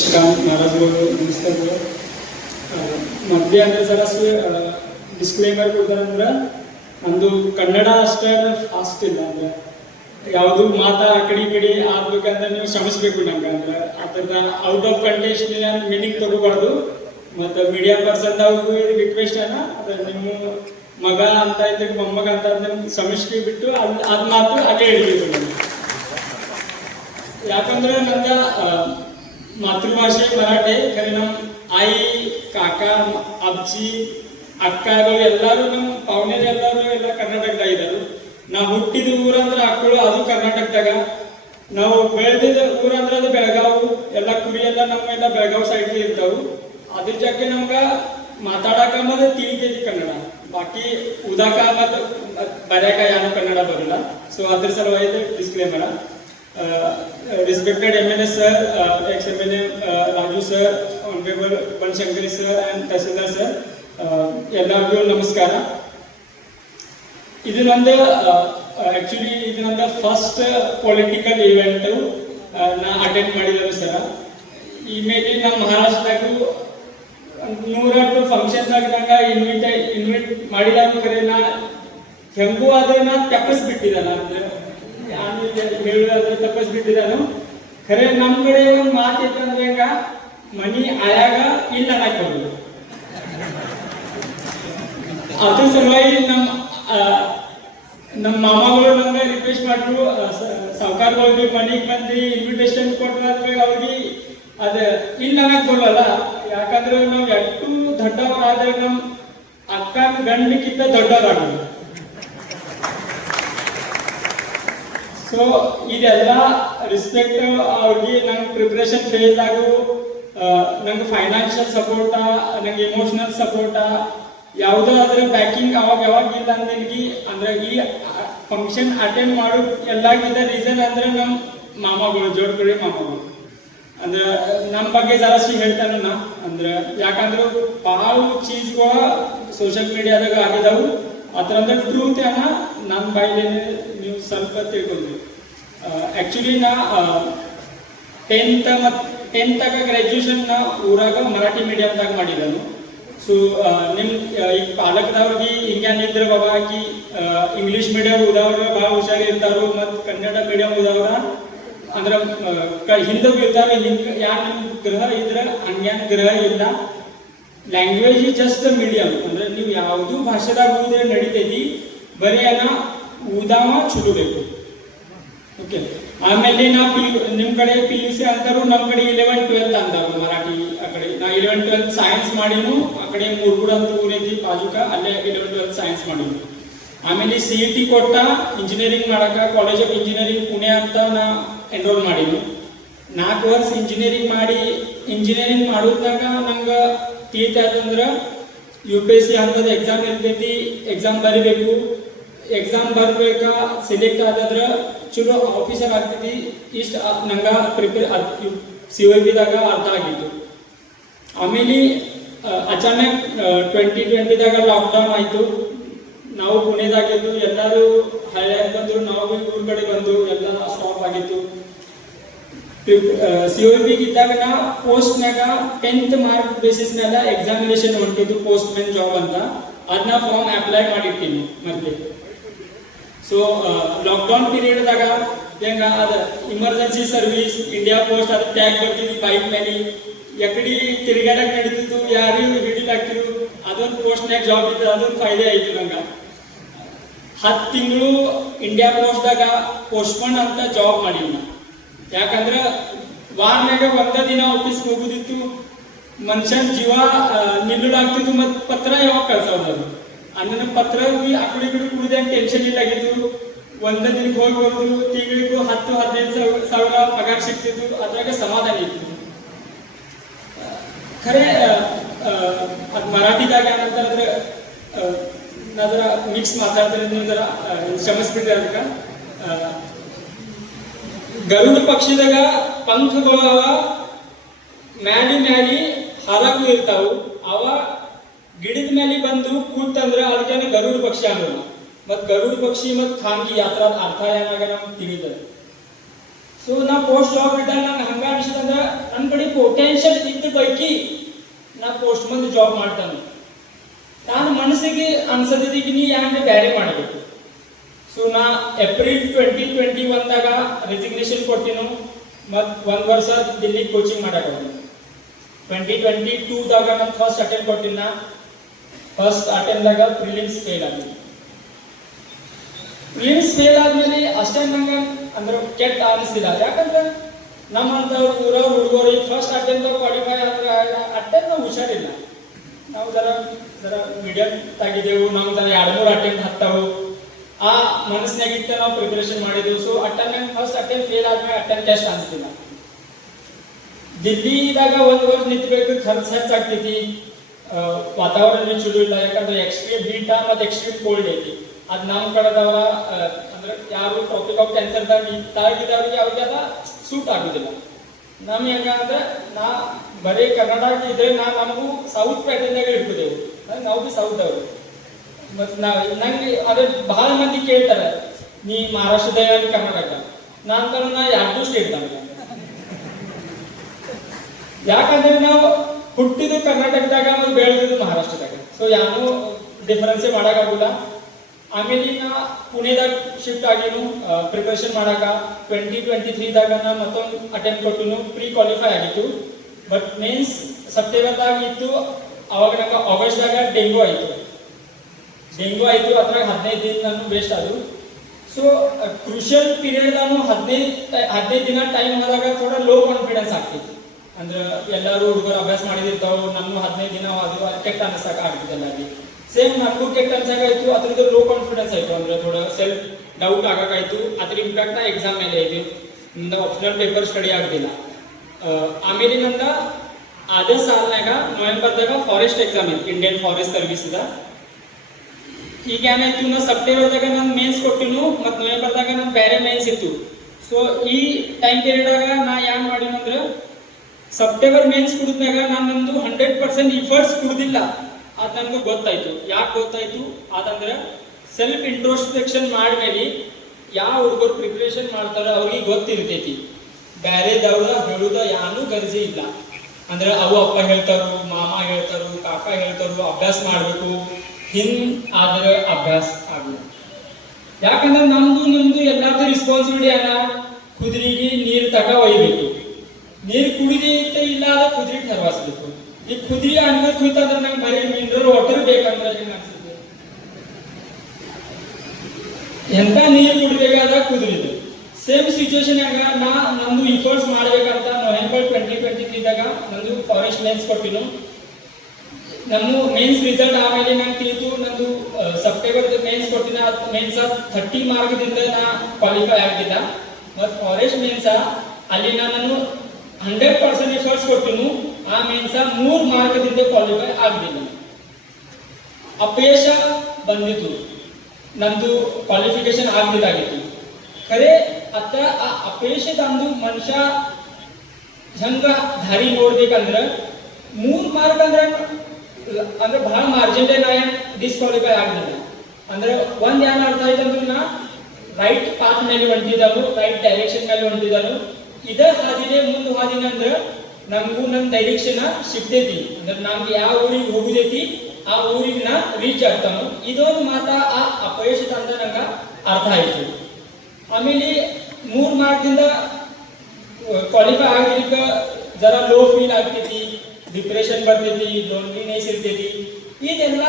महाराजಗಳು ನಮಸ್ಕಾರ. ಮಧ್ಯ ಅಂದ್ರೆ ಜರಾಸು ಡಿಸ್ಕ್ಲೇಮರ್ ಕೊಡ್ತಾರಂದ್ರೆ ನಂದು ಕನ್ನಡ ಅಷ್ಟೇ ಫಾಸ್ಟ್ ಇಲ್ಲ ಅಂದ್ರೆ ಯಾವುದು ಮಾತಾ ಆ ಕಡೆ ಈ ಕಡೆ ಆಗ್ಬೇಕಂದ್ರೆ ನೀವು ಶ್ರಮಿಸ್ಬೇಕು ನಂಗೆ ಅಂದ್ರೆ ಅದನ್ನ ಔಟ್ ಆಫ್ ಕಂಟೆಕ್ಸ್ಟ್ ಮೀನಿಂಗ್ ತಗೋಬಾರ್ದು. ಮತ್ತು ಮೀಡಿಯಾ ಪರ್ಸನ್ ಅವ್ರಿಗೂ ರಿಕ್ವೆಸ್ಟ್ ಅನ್ನ ಅದ ನಿಮ್ಮ ಮಗ ಅಂತ ಇದ್ದಕ್ಕೆ ಮೊಮ್ಮಗ ಅಂತ ನಿಮ್ಗೆ ಶ್ರಮಿಸ್ಕಿ ಬಿಟ್ಟು ಅದು ಮಾತು ಅದೇ ಹೇಳ್ಬೇಕು ನನಗೆ. ಯಾಕಂದ್ರೆ ನಂಗೆ ಮಾತೃಭಾಷೆ ಮರಾಠಿ ಖರೆ ನಮ್ಮ आई काका ಅಜ್ಜಿ ಅಕ್ಕಗಳು ಎಲ್ಲರೂ ನಮ್ಮ ಪಾವನೇರು ಎಲ್ಲರೂ ಎಲ್ಲ ಕರ್ನಾಟಕದಾಗ ಇದ್ದಾರೆ. ನಾವು ಹುಟ್ಟಿದ ಊರಂದ್ರೆ ಅಕ್ಕಳು ಅದು ಕರ್ನಾಟಕದಾಗ, ನಾವು ಬೆಳೆದಿದ್ದ ಊರಂದ್ರೆ ಅದು ಬೆಳಗಾವು, ಎಲ್ಲ ಕುರಿ ಎಲ್ಲ ನಮ್ಮೆಲ್ಲ ಬೆಳಗಾವ್ ಸೈಡ್ ಇರ್ತಾವು. ಅದ್ರ ಜೊತೆ ನಮ್ಗೆ ಮಾತಾಡಕ ಮತ್ತೆ ತಿಳಿತೈತಿ ಕನ್ನಡ, ಬಾಕಿ ಉದಾಕ ಮತ್ತು ಬರ್ಯಾಕ ಯಾರು ಕನ್ನಡ ಬರಲ್ಲ. ಸೊ ಅದ್ರ ಸಲುವಾಗಿ disclaimer. Respected MLA sir, ex-MLA Raju sir, Honorable Banashankari sir and Tahsildar sir, ಎಲ್ಲರಿಗೂ ನಮಸ್ಕಾರ. ಇದು ನಂದು ಆಕ್ಚುಲಿ ಇದು ನಂದು ಫಸ್ಟ್ ಪೊಲಿಟಿಕಲ್ ಇವೆಂಟ್ ನಾ ಅಟೆಂಡ್ ಮಾಡಿದ್ರು ಸರ್. ಈ ಮೇಲೆ ನಮ್ಮ ಮಹಾರಾಷ್ಟ್ರದಾಗೂ 108 ಫಂಕ್ಷನ್ದಾಗ ನಂಗೆ ಇನ್ವೈಟ್ ಮಾಡಿದಾಗ ಕರೆ ನಾ ಹೆಂಗೂ ಆದ್ರೆ ನಾ ತಪ್ಪಿಸ್ಬಿಟ್ಟಿದ್ದೆ. ಅಂದ್ರೆ ಹೇಳೋದಾದ್ರೆ ತಪ್ಪಿಸ್ಬಿಟ್ಟಿದ್ದಾನು. ಖರೆ ನಮ್ಮ ಕಡೆ ಒಂದು ಮಾತು ಇತ್ತಂದ್ರೆ ಈಗ ಮನಿ ಆಯಾಗ ಇಲ್ಲ ಅನ್ನಕ್ ಬರೋದು. ಅದ್ರ ಸಲುವಾಗಿ ನಮ್ಮ ಮಾಮಗಳು ನಂಗೆ ರಿಕ್ವೆಸ್ಟ್ ಮಾಡ್ರು, ಸಾವುಕಾರಗಳಿಗೆ ಮನೆಗೆ ಬಂದು ಇನ್ವಿಟೇಷನ್ ಕೊಟ್ಟರೆ ಅವ್ರಿಗೆ ಅದು ಇಲ್ಲ ಅನ್ನಕ್ ಬರೋಲ್ಲ. ಯಾಕಂದ್ರೆ ನಾವು ಎಷ್ಟು ದೊಡ್ಡವರಾದ್ರೆ ನಮ್ಮ ಅಕ್ಕ ಗಂಡಕ್ಕಿಂತ ದೊಡ್ಡವರಾಗೋದು. ಸೊ ಇದೆಲ್ಲ ರಿಸ್ಪೆಕ್ಟ್ ಅವ್ರಿಗೆ ನಂಗೆ ಪ್ರಿಪ್ರೇಷನ್ ಫೇಸ್ದಾಗೂ ನಂಗೆ ಫೈನಾನ್ಷಿಯಲ್ ಸಪೋರ್ಟ, ನಂಗೆ ಇಮೋಷನಲ್ ಸಪೋರ್ಟ ಯಾವುದೋ ಅದ್ರ ಬ್ಯಾಕಿಂಗ್ ಅವಾಗ ಯಾವಾಗ ಇಲ್ಲ ನನಗೆ. ಅಂದ್ರೆ ಈ ಫಂಕ್ಷನ್ ಅಟೆಂಡ್ ಮಾಡೋದು ಎಲ್ಲಕ್ಕಿಂತ ರೀಸನ್ ಅಂದ್ರೆ ನಮ್ಮ ಮಾಮಗಳು, ಜೋಡ್ಕಳಿ ಮಾಮಗಳು. ಅಂದ್ರೆ ನಮ್ಮ ಬಗ್ಗೆ ಜಾಸ್ತಿ ಹೇಳ್ತಾನೆ ನಾ. ಅಂದ್ರೆ ಯಾಕಂದ್ರೆ ಭಾಳ ಚೀಸ್ಗಳು ಸೋಷಿಯಲ್ ಮೀಡಿಯಾದಾಗ ಆಗಿದಾವು. ಅದರಂದ್ರೆ ಟ್ರೂತ್ ಅನ್ನ ನಮ್ಮ ಬಾಯಿಲೇನೆ ನೀವು ಸ್ವಲ್ಪ ತಿಳ್ಕೊಂಡ್ರಿ. ಆಕ್ಚುಲಿ ನಾ 10th ಗ್ರಾಜ್ಯುಯೇಷನ್ ನಾ ಊರಾಗ ಮರಾಠಿ ಮೀಡಿಯಮ್ದಾಗ ಮಾಡಿದನು. ಸೊ ನಿಮ್ಮ ಈಗ ಪಾಲಕದವ್ರಿಗೆ ಹಿಂಗೇನಿದ್ರೆ ಬಾಬಾ ಆಕಿ ಇಂಗ್ಲೀಷ್ ಮೀಡಿಯಂ ಓದವ್ರ ಭಾಳ ಹುಷಾರಿ ಇರ್ತಾರು, ಮತ್ತು ಕನ್ನಡ ಮೀಡಿಯಂ ಓದವ್ರ ಅಂದ್ರೆ ಹಿಂದೆ ಇರ್ತಾರೆ. ಹಿಂಗೆ ಯಾರು ನಿಮ್ಮ ಗ್ರಹ ಇದ್ರೆ ಹಂಗ್ಯಾನ್ ಗ್ರಹ ಇಲ್ಲ. Language is just the medium. ಅಂದ್ರೆ ನೀವು ಯಾವುದು ಭಾಷೆದಾಗ ಓದಿದ್ರೆ ನಡೀತೈತಿ, ಬರೀ ಊದಾವ ಚಲೋ ಬೇಕು. ಓಕೆ. ಆಮೇಲೆ ನಾ ನಿಮ್ಮ ಕಡೆ PUC ಅಂತಾರು, ನಮ್ಮ ಕಡೆ 11th 12th ಅಂತಾರು ಮರಾಠಿ. ಆ ಕಡೆ ನಾ 11th 12th ಸೈನ್ಸ್ ಮಾಡಿನು. ಆ ಕಡೆ ಮೂರ್ಗುಡ ಅಂತ ಊರೈತಿ ಬಾಜುಕ, ಅಲ್ಲೇ 11th 12th ಸೈನ್ಸ್ ಮಾಡಿನು. ಆಮೇಲೆ CET ಕೊಟ್ಟ ಇಂಜಿನಿಯರಿಂಗ್ ಮಾಡಕ ಕಾಲೇಜ್ ಆಫ್ ಇಂಜಿನಿಯರಿಂಗ್ ಪುಣೆ ಅಂತ ನಾ ಎನ್ರೋಲ್ ಮಾಡಿನು. 4 ವರ್ಷ ಇಂಜಿನಿಯರಿಂಗ್ ಮಾಡಿ, ಇಂಜಿನಿಯರಿಂಗ್ ಮಾಡೋದಾಗ ನಂಗೆ ತಿಳಿತಾಯ್ತಂದ್ರೆ UPSC ಅಂತದ ಎಕ್ಸಾಮ್ ಇರ್ತೈತಿ, ಎಕ್ಸಾಮ್ ಬರಿಬೇಕು. ಎಕ್ಸಾಮ್ ಬರ್ಬೇಕಾ ಸೆಲೆಕ್ಟ್ ಆದಾದ್ರೆ ಚಲೋ ಆಫೀಸರ್ ಆಗ್ತೈತಿ. ಇಷ್ಟು ನಂಗೆ COEP-ದಾಗ ಅರ್ಥ ಆಗಿತ್ತು. ಆಮೇಲೆ ಅಚಾನಕ್ 2020ದಾಗ ಲಾಕ್ಡೌನ್ ಆಯಿತು. ನಾವು ಪುಣೆದಾಗಿದ್ದು, ಎಲ್ಲರೂ ಹಳ್ಳ್ಯಾಗ ಬಂದರು, ನಾವು ಊರ ಕಡೆ ಬಂದು ಎಲ್ಲ ಸ್ಟಾಪ್ ಆಗಿತ್ತು. COEP ಇದ್ದಾಗ ನಾ ಪೋಸ್ಟ್ನಾಗ 10th ಮಾರ್ಕ್ ಬೇಸಿಸ್ ಮೇಲೆ ಎಕ್ಸಾಮಿನೇಷನ್ ಹೊಂಟಿದ್ದು, ಪೋಸ್ಟ್ ಮ್ಯಾನ್ ಜಾಬ್ ಅಂತ. ಅದನ್ನ ಫಾರ್ಮ್ ಅಪ್ಲೈ ಮಾಡಿರ್ತೀನಿ ಮತ್ತೆ. ಸೊ ಲಾಕ್ಡೌನ್ ಪೀರಿಯಡ್ದಾಗ ಹೆಂಗ ಅದ ಇಮರ್ಜೆನ್ಸಿ ಸರ್ವಿಸ್ ಇಂಡಿಯಾ ಪೋಸ್ಟ್ ಅದು ಟ್ಯಾಗ್ ಬರ್ತಿದ್ವಿ ಬೈಕ್ ಮೇಲೆ, ಎಕಡೆ ತಿರುಗಾಡಕ್ಕೆ ನಡೀತಿತ್ತು, ಯಾರು ಹಿಡಿಲಾಗ್ತಿರು. ಅದೊಂದು ಪೋಸ್ಟ್ನಾಗ ಜಾಬ್ ಇತ್ತು, ಅದೊಂದು ಫಾಯ್ದೆ ಆಯ್ತು ನಂಗೆ. 10 ತಿಂಗಳು ಇಂಡಿಯಾ ಪೋಸ್ಟ್ದಾಗ ಪೋಸ್ಟ್ಮನ್ ಅಂತ ಜಾಬ್ ಮಾಡಿದ್ನ. ಯಾಕಂದ್ರೆ ವಾರನಾಗ ಒಂದ ದಿನ ಆಫೀಸ್ಗೆ ಹೋಗುದಿತ್ತು, ಮನುಷ್ಯನ ಜೀವ ನಿಲ್ಲುಲಾಗ್ತಿತ್ತು. ಮತ್ತು ಪತ್ರ ಯಾವಾಗ ಕಳ್ಸೋದು, ಅನ್ನನ ಪತ್ರ ಆ ಕಡೆ ಈ ಕಡೆ ಕುಡಿದ ಟೆನ್ಷನ್ ಇಲ್ಲಾಗಿತ್ತು. ಒಂದ ದಿನಕ್ಕೆ ಹೋಗಿ ಬಂದು ತಿಂಗಳಿಗೂ 10-15 ಸಾವಿರ ಪಗಾರ ಸಿಗ್ತಿತ್ತು. ಅದ್ರಾಗ ಸಮಾಧಾನ ಇತ್ತು. ಖರೆ ಅದು ಮರಾಠಿದಾಗ ಏನಂತಂದ್ರೆ ನಾ ಜರ ಮಿಕ್ಸ್ ಮಾತಾಡ್ತಾರೆ, ನೀವು ಜರ ಕ್ಷಮಿಸ್ಬಿಟ್ರೆ. ಅದಕ್ಕೆ ಗರುಡ ಪಕ್ಷಿದಾಗ ಪಂಖಗಳು ಅವ, ಮ್ಯಾಲಿ ಹರಕು ಇರ್ತಾವು. ಅವ ಗಿಡದ ಮೇಲೆ ಬಂದು ಕೂತಂದ್ರೆ ಅದಕ್ಕೆ ಗರುಡ ಪಕ್ಷಿ ಅನ್ನೋದು. ಮತ್ತು ಗರುಡ ಪಕ್ಷಿ ಮತ್ತು ಖಾಂಗಿ ಯಾತ್ರಾದ ಅರ್ಥ ಏನಾಗ ನಮ್ಗೆ ತಿಳಿತದೆ. ಸೊ ನಾ ಪೋಸ್ಟ್ ಜಾಬ್ ಇದ್ದಾಗ ನಂಗೆ ಹಂಗ ಅನಿಸ್ತಂದ್ರೆ ನನ್ನ ಕಡೆ ಪೊಟೆನ್ಷಿಯಲ್ ಇದ್ದ ಪೈಕಿ ನಾ ಪೋಸ್ಟ್ ಮಂದಿ ಜಾಬ್ ಮಾಡ್ತಾನೆ. ನಾನು ಮನಸ್ಸಿಗೆ ಅನ್ಸದಿದ್ದೀಗಿ ನೀ ಯಾಕೆ ಬೇರೆ ಮಾಡಬೇಕು. ಸೊ ನಾ ಏಪ್ರಿಲ್ 2021ದಾಗ ರೆಸಿಗ್ನೇಷನ್ ಕೊಟ್ಟಿನು ಮತ್ತು 1 ವರ್ಷ ದಿಲ್ಲಿ ಕೋಚಿಂಗ್ ಮಾಡಕ್ಕೆ ಹೋಗಿ. 2022ದಾಗ ನಾನು ಫಸ್ಟ್ ಅಟೆಂಡ್ ಕೊಟ್ಟಿನ. ಫಸ್ಟ್ ಅಟೆಂಡ್ದಾಗ ಪ್ರಿಲಿಮ್ಸ್ ಫೇಲ್ ಆಗಿದೆ. ಪ್ರಿಲಿಮ್ಸ್ ಫೇಲ್ ಆದ್ಮೇಲೆ ಅಷ್ಟೇ ನಂಗೆ ಅಂದ್ರೆ ಕೆಟ್ಟ ಅನಿಸ್ತಿಲ್ಲ. ಯಾಕಂದ್ರೆ ನಮ್ಮಂತ ಊರ ಹುಡುಗರಿಗೆ ಫಸ್ಟ್ ಅಟೆಂಡ್ ಕ್ವಾಲಿಫೈ ಆದ್ರೆ ಅಟೆಂಡ್ ನಾವು ಹುಷಾರಿಲ್ಲ. ನಾವು ಜರ ಮೀಡಿಯಂ ತಾಗಿದ್ದೆವು. ನಾವು ಜರ 2-3 ಅಟೆಂಡ್ ಹತ್ತವು. ಆ ಮನಸ್ಸಿನಾಗಿತ್ತ ನಾವು ಪ್ರಿಪರೇಷನ್ ಮಾಡಿದೆವು. So attend first attend fail ಆದ್ಮೇಲೆ ಅಟೆಂಡ್ ಎಷ್ಟು ಅನಿಸ್ತಿಲ್ಲ. ದಿಲ್ಲಿದಾಗ 1 ವರ್ಷ ನಿಂತಬೇಕು, ಖರ್ಚು ಹೆಚ್ಚಾಗ್ತೈತಿ, ವಾತಾವರಣ ಚಲೋ ಇಲ್ಲ. ಯಾಕಂದ್ರೆ ಎಕ್ಸ್ಟ್ರೀಮ್ ಹೀಟ ಮತ್ತು ಎಕ್ಸ್ಟ್ರೀಮ್ ಕೋಲ್ಡ್ ಐತಿ. ಅದು ನಮ್ಮ ಕಡೆದವರ ಅಂದ್ರೆ ಯಾರು ಟಾಪಿಕ್ ಆಫ್ ಕ್ಯಾನ್ಸರ್ದಾಗ ತಾಗಿದವ್ರಿಗೆ ಅವ್ರಿಗೆಲ್ಲ ಸೂಟ್ ಆಗೋದಿಲ್ಲ. ನಮ್ಗೆ ಹೆಂಗಂದ್ರೆ ನಾ ಬರೀ ಕನ್ನಡ ಇದ್ರೆ ನಮಗೂ ಸೌತ್ ಪ್ಯಾಟರ್ನ್ದಾಗ ಇಟ್ಬಿದ್ದೆವು. ನಾವು ಬಿ ಸೌತ್ ಅವರು. ಮತ್ತು ನಂಗೆ ಅದೇ ಬಹಳ ಮಂದಿ ಕೇಳ್ತಾರೆ, ನೀ ಮಹಾರಾಷ್ಟ್ರದಾಗ ಕರ್ನಾಟಕ. ನಾ 2 ಸ್ಟೇಟ್ದಾಗ. ಯಾಕಂದ್ರೆ ನಾವು ಹುಟ್ಟಿದ್ದು ಕರ್ನಾಟಕದಾಗ ಮತ್ತು ಬೆಳೆದಿದ್ದು ಮಹಾರಾಷ್ಟ್ರದಾಗ. ಸೊ ಯಾರು ಡಿಫರೆನ್ಸೇ ಮಾಡೋಕ್ಕಾಗಲ್ಲ. ಆಮೇಲೆ ನಾ ಪುಣೆದಾಗ ಶಿಫ್ಟ್ ಆಗಿನು ಪ್ರಿಪರೇಷನ್ ಮಾಡಾಕ. 2023ದಾಗ ನಾ ಮತ್ತೊಂದು ಅಟೆಂಪ್ಟ್ ಕೊಟ್ಟಿನು. ಪ್ರೀ ಕ್ವಾಲಿಫೈ ಆಗಿತ್ತು. ಬಟ್ ಮೇನ್ಸ್ ಸೆಪ್ಟೆಂಬರ್ದಾಗ ಇತ್ತು. ಅವಾಗ ನಂಗೆ ಆಗಸ್ಟ್ದಾಗ ಡೆಂಗು ಆಯಿತು. ಅದ್ರಾಗ 15 ದಿನ ನಾನು ವೇಸ್ಟ್ ಆದವು. ಸೊ ಕ್ರೂಷಿಯಲ್ ಪೀರಿಯಡ್ ನಾನು 15 ದಿನ ಟೈಮ್ ಆದಾಗ ಥೋड़ा ಲೋ ಕಾನ್ಫಿಡೆನ್ಸ್ ಆಗ್ತಿತ್ತು. ಅಂದ್ರೆ ಎಲ್ಲರೂ ಹುಡುಗರು ಅಭ್ಯಾಸ ಮಾಡಿದಿರ್ತಾವೆ, ನನ್ನ 15 ದಿನ ಅದು ಕೆಟ್ಟ ಅನಿಸಕ್ಕೆ ಆಗ್ತಿದೆ ಎಲ್ಲರಿಗೆ. ಸೇಮ್ ನನಗೂ ಕೆಟ್ಟ ಅನ್ಸಾಕಾಯ್ತು. ಅದ್ರದ್ದು ಲೋ ಕಾನ್ಫಿಡೆನ್ಸ್ ಆಯಿತು. ಅಂದ್ರೆ ಥೋड़ा ಸೆಲ್ಫ್ ಡೌಟ್ ಆಗಾಕಾಯ್ತು. ಅದ್ರ ಇಂಪ್ಯಾಕ್ಟ್ ಎಕ್ಸಾಮ್ ಮೇಲೆ ಐತಿ. ನಿಮ್ದು ಆಪ್ಷನಲ್ ಪೇಪರ್ ಸ್ಟಡಿ ಆಗ್ತಿಲ್ಲ. ಆಮೇಲೆ ನಂದ ಅದೇ ಸಾಲ್ನಾಗ ನವೆಂಬರ್ದಾಗ ಫಾರೆಸ್ಟ್ ಎಕ್ಸಾಮ್ ಇತ್ತು, ಇಂಡಿಯನ್ ಫಾರೆಸ್ಟ್ ಸರ್ವಿಸ್ ಇದ. ಈಗ ಏನಾಯ್ತು, ನಾ ಸೆಪ್ಟೆಂಬರ್ದಾಗ ನಾನು ಮೇನ್ಸ್ ಕೊಟ್ಟಿನು ಮತ್ತು ನವೆಂಬರ್ದಾಗ ನಾನು ಬೇರೆ ಮೇನ್ಸ್ ಇತ್ತು. ಸೊ ಈ ಟೈಮ್ ಪೀರಿಯಡ್ದಾಗ ನಾ ಏನು ಮಾಡಿನಂದ್ರೆ ಸೆಪ್ಟೆಂಬರ್ ಮೇನ್ಸ್ ಕುಡಿದ್ಮ್ಯಾಗ ನಾನು ನಂದು 100% ಇಫರ್ಟ್ಸ್ ಕುಡ್ದಿಲ್ಲ. ಅದು ನನಗೆ ಗೊತ್ತಾಯ್ತು. ಯಾಕೆ ಗೊತ್ತಾಯ್ತು ಅದಂದ್ರೆ ಸೆಲ್ಫ್ ಇಂಟ್ರೋಸ್ಪೆಕ್ಷನ್ ಮಾಡಿದ್ಮೇಲೆ ಯಾವ ಹುಡುಗರು ಪ್ರಿಪ್ರೇಷನ್ ಮಾಡ್ತಾರೋ ಅವ್ರಿಗೆ ಗೊತ್ತಿರ್ತೈತಿ. ಬೇರೆದವ್ರ ಹೇಳುದ ಯಾನು ಗರ್ಜೆ ಇಲ್ಲ. ಅಂದ್ರೆ ಅವು ಅಪ್ಪ ಹೇಳ್ತಾರು, ಮಾಮ ಹೇಳ್ತಾರು, ಕಾಕ ಹೇಳ್ತಾರು, ಅಭ್ಯಾಸ ಮಾಡಬೇಕು, ಹಿಂಗ್ ಆದ್ರೆ ಅಭ್ಯಾಸ ಆಗೋದು. ಯಾಕಂದ್ರೆ ನಿಮ್ದು ಎಲ್ಲಾರ್ದು ರೆಸ್ಪಾನ್ಸಿಬಿಲಿಟಿ ಅಲ್ಲ. ಕುದುರೆಗೆ ನೀರು ತಕ ಒಯ್ಬೇಕು. ನೀರು ಕುಡಿದೈತೆ ಇಲ್ಲ ಅಂದ್ರೆ ಕುದುರೆ ಹರವಾಸ್ಬೇಕು. ಈ ಕುದುರೆ ಅನ್ಬೇಕು ಹೋಯ್ತಂದ್ರೆ ನಂಗೆ ಬರೀ ಮಿನರಲ್ ವಾಟರ್ ಬೇಕಂದ್ರೆ ಹೆಂಗೆ ಅನ್ಸುತ್ತೆ. ಎಂತ ನೀರು ಕುಡಿಬೇಕಾದ್ರೆ ಕುದುರೆದು ಸೇಮ್ ಸಿಚುವೇಶನ್ ಆಗ ನಂದು ಇಫರ್ಟ್ಸ್ ಮಾಡ್ಬೇಕಂತ ನವೆಂಬರ್ 2023ದಾಗ ನಂದು ಫಾರೆಸ್ಟ್ ಮೇನ್ಸ್ ಕೊಟ್ಟಿನು. ನಮ್ಮ ಮೇನ್ಸ್ ರಿಸಲ್ಟ್ ಆಮೇಲೆ ನಂಗೆ ತಿಳಿತು ನಂದು ಸೆಪ್ಟೆಂಬರ್ ಮೇನ್ಸ್ ಕೊಟ್ಟಿನ. ಮೇನ್ಸ್ 30 ಮಾರ್ಕ್ದಿಂದ ನಾ ಕ್ವಾಲಿಫೈ ಆಗ್ತಿಲ್ಲ. ಮತ್ತು ಫಾರೆಸ್ಟ್ ಮೇನ್ಸ ಅಲ್ಲಿ ನಾನು 100% ಎಫರ್ಟ್ಸ್ ಕೊಟ್ಟಿನು. ಆ ಮೇನ್ಸ 3 ಮಾರ್ಕ್ದಿಂದ ಕ್ವಾಲಿಫೈ ಆಗಲಿಲ್ಲ. ಅಪಯಶ ಬಂದಿತ್ತು. ನಂದು ಕ್ವಾಲಿಫಿಕೇಶನ್ ಆಗಲಿಲ್ಲಾಗಿತ್ತು. ಖರೆ ಅತ್ತ ಆ ಅಪೇಕ್ಷದಂದು ಮನುಷ್ಯ ಹೆಂಗ ದಾರಿ ನೋಡ್ಬೇಕಂದ್ರೆ 3 ಮಾರ್ಕ್ ಅಂದ್ರೆ ಬಹಳ ಮಾರ್ಜಿನ್ ನಾ ಡಿಸ್ಕ್ವಾಲಿಫೈ ಆಗಲಿಲ್ಲ. ಅಂದ್ರೆ ಒಂದ್ ಏನ್ ಅರ್ಥ ಆಯ್ತು ಅಂದ್ರೆ ನಾ ರೈಟ್ ಪಾತ್ ಮೇಲೆ ಹೊಂಟಿದ್ದಾನು, ರೈಟ್ ಡೈರೆಕ್ಷನ್ ಮೇಲೆ ಹೊಂಟಿದ್ದಾನು. ಇದ ಹಾದಿನೇ ಮುಂದೆ ಹಾದಿನ ಅಂದ್ರೆ ನಮಗೂ ನಮ್ಮ ಡೈರೆಕ್ಷನ್ ಸಿಗ್ತೈತಿ. ಅಂದ್ರೆ ನಮ್ಗೆ ಯಾವ ಊರಿಗೆ ಹೋಗುದೈತಿ ಆ ಊರಿಗೆ ನಾ ರೀಚ್ ಆಗ್ತಾನು. ಇದೊಂದು ಮಾತ ಆ ಅಪಯಶದ ಅಂದ್ರೆ ನಂಗೆ ಅರ್ಥ ಆಯ್ತು. ಆಮೇಲೆ 3 ಮಾರ್ಕ್ದಿಂದ ಕ್ವಾಲಿಫೈ ಆಗಲಿಕ್ಕೆ ಜರ ಲೋ ಫೀಲ್ ಆಗ್ತೈತಿ, ಡಿಪ್ರೆಷನ್ ಬರ್ತೈತಿ, ಲೋನ್ಲಿನೆಸ್ ಇರ್ತೈತಿ. ಇದೆಲ್ಲ